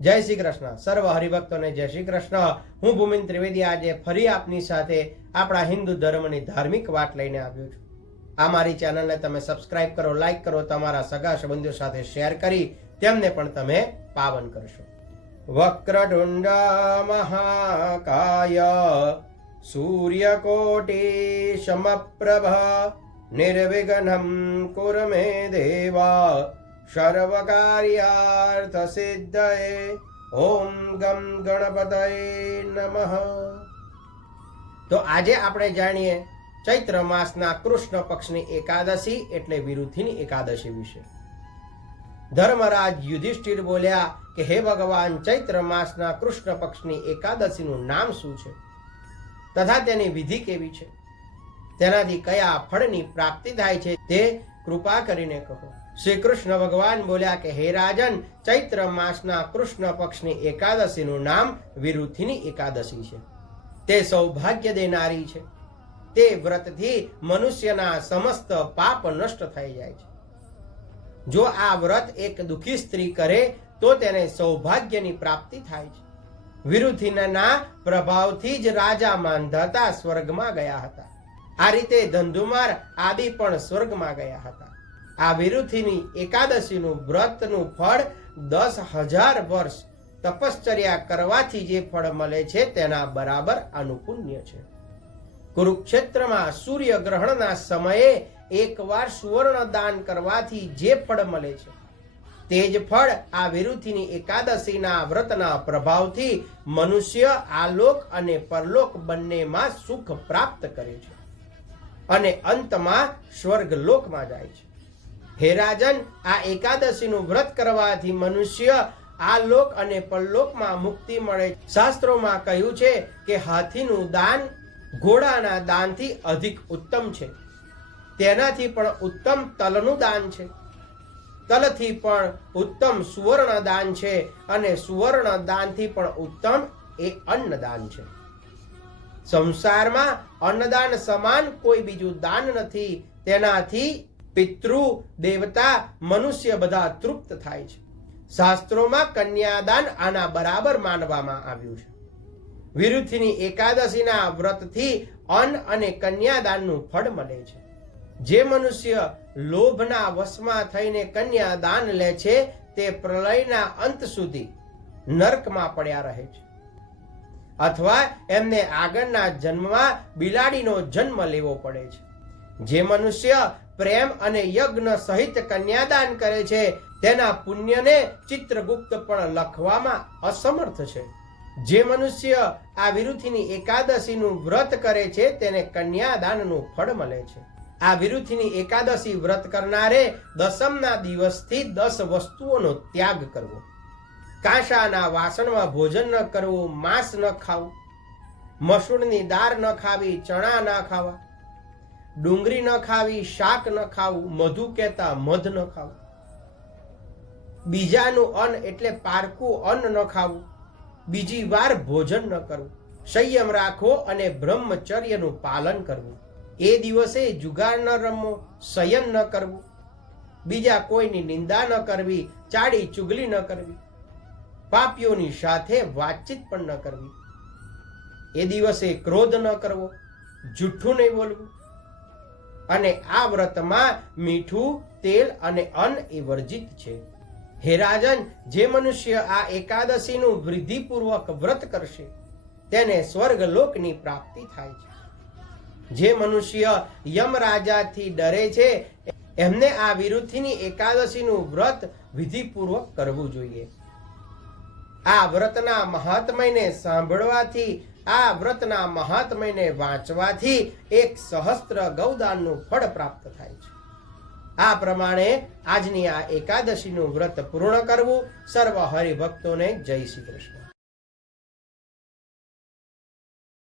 જય શ્રી કૃષ્ણ. સર્વ હરિભક્તોને જય શ્રી કૃષ્ણ. હું ભૂમિન ત્રિવેદી આજે ફરી આપની સાથે આપણા હિન્દુ ધર્મની ધાર્મિક વાત લઈને આવ્યો છું. આ મારી ચેનલને તમે સબસ્ક્રાઇબ કરો લાઈક કરો, તમારા સગા સંબંધીઓ સાથે શેર કરી તેમને પણ તમે પાવન કરશો. વક્રતુંડ મહાકાય, સૂર્યકોટી સમપ્રભ, નિર્વિઘ્નમ કુરમે દેવા સર્વકાર્યાર્થ સિદ્ધયે ઓમ ગમ ગણપતય નમઃ તો આજે આપણે જાણીએ ચૈત્ર માસના કૃષ્ણ પક્ષની એકાદશી એટલે વિરુદ્ધિની એકાદશી વિશે ધર્મરાજ યુધિષ્ઠિર બોલ્યા કે હે ભગવાન ચૈત્ર માસના કૃષ્ણ પક્ષની એકાદશીનું નામ શું છે? તથા તેની વિધિ કેવી છે? તેનાથી કયા ફળની પ્રાપ્તિ થાય છે તે કૃપા કરીને કહો। શ્રી કૃષ્ણ ભગવાન બોલ્યા કે, હે રાજન, ચૈત્ર માસના કૃષ્ણ પક્ષની એકાદશીનું નામ વિરુદ્ધિની એકાદશી છે. તે સૌભાગ્ય દેનારી છે. તે વ્રતથી મનુષ્યના સમસ્ત પાપ નષ્ટ થઈ જાય છે. જો આ વ્રત એક દુઃખી સ્ત્રી કરે, તો તેને સૌભાગ્યની પ્રાપ્તિ થાય છે. વિરુદ્ધિના પ્રભાવથી જ રાજા માંધાતા સ્વર્ગમાં ગયા હતા. આ રીતે ધંધુમાર આદિ પણ સ્વર્ગમાં ગયા હતા. આ વિરુદ્ધિની એકાદશીનું વ્રતનું ફળ દસ હજાર વર્ષ તપશ્ચર્યા કરવાથી જે ફળ મળે છે તેના બરાબર અનુપુણ્ય છે. કુરુક્ષેત્રમાં સૂર્ય ગ્રહણના સમયે એકવાર સુવર્ણ દાન કરવાથી જે ફળ મળે છે, તે જ ફળ આ વિરુદ્ધિની એકાદશીના વ્રતના પ્રભાવથી મનુષ્ય, આલોક અને પરલોક બંનેમાં સુખ પ્રાપ્ત કરે છે અને અંતમાં સ્વર્ગ લોકમાં જાય છે. હે રાજન, આ એકાદશીનું વ્રત કરવાથી મનુષ્ય આ લોક અને પરલોકમાં મુક્તિ મળે. શાસ્ત્રોમાં કહ્યું છે કે હાથીનું દાન ઘોડાના દાનથી અધિક ઉત્તમ છે. તેનાથી પણ ઉત્તમ તલનું દાન છે. તલથી પણ ઉત્તમ સુવર્ણ દાન છે અને સુવર્ણ દાનથી પણ ઉત્તમ એ અન્નદાન છે. સંસારમાં અન્નદાન સમાન કોઈ બીજું દાન નથી. તેનાથી પિતૃ દેવતા મનુષ્ય બધા તૃપ્ત થાય છે. શાસ્ત્રોમાં કન્યાદાન આના બરાબર માનવામાં આવ્યું છે. વિરુદ્ધિની એકાદશીના વ્રતથી અન્ન અને કન્યાદાનનું ફળ મળે છે. જે મનુષ્ય લોભના વશમાં થઈને કન્યાદાન લે છે, તે પ્રલયના અંત સુધી નર્કમાં પડ્યા રહે છે. અથવા એમને આગળના જન્મમાં બિલાડીનો જન્મ લેવો પડે છે. જે મનુષ્ય પ્રેમ અને યજ્ઞ સહિત કન્યાદાન કરે છે, તેના પુણ્યને ચિત્રગુપ્ત પણ લખવામાં અસમર્થ છે. જે મનુષ્ય આ વિરુદ્ધિની એકાદશીનું વ્રત કરે છે, તેને કન્યાદાનનું ફળ મળે છે. આ વિરુદ્ધિની એકાદશી વ્રત કરનારે દસમના દિવસથી દસ વસ્તુઓનો ત્યાગ કરવો. કાંસાના વાસણમાં ભોજન ન કરવું, માંસ ન ખાવું, મસૂરની દાળ ન ખાવી, ચણા ન ખાવા ડુંગળી ન ખાવી, શાક ન ખાવું, મધુ કહેતા મધ ન ખાવું. બીજાનું અન્ન એટલે પારકું અન્ન ન ખાવું. બીજી વાર ભોજન ન કરવું. સંયમ રાખો અને બ્રહ્મચર્યનું પાલન કરવું. એ દિવસે જુગાર ન રમવો, સંયમ ન કરવું. બીજા કોઈની નિંદા ન કરવી ચાડી ચુગલી ન કરવી. પાપીઓની સાથે વાતચીત પણ ન કરવી. એ દિવસે ક્રોધ ન કરવો, જુઠ્ઠું નહીં બોલવું. અને આ વ્રતમાં મીઠું, તેલ અને અન્ન એ વર્જિત છે. હે રાજન, જે મનુષ્ય આ એકાદશીનું વૃદ્ધિપૂર્વક વ્રત કરશે, તેને સ્વર્ગ લોકની પ્રાપ્તિ થાય છે. જે મનુષ્ય યમ રાજાથી ડરે છે, એમને આ વિરુદ્ધિની એકાદશીનું વ્રત વિધિપૂર્વક કરવું જોઈએ. આ વ્રતના મહાત્મયને સાંભળવાથી, આ વ્રતના મહાત્મયને વાંચવાથી એક સહસ્ત્ર ગૌદાનનું ફળ પ્રાપ્ત થાય છે. આ પ્રમાણે આજની આ એકાદશીનું વ્રત પૂર્ણ કરવું સર્વ હરિભક્તોને જય શ્રી કૃષ્ણ.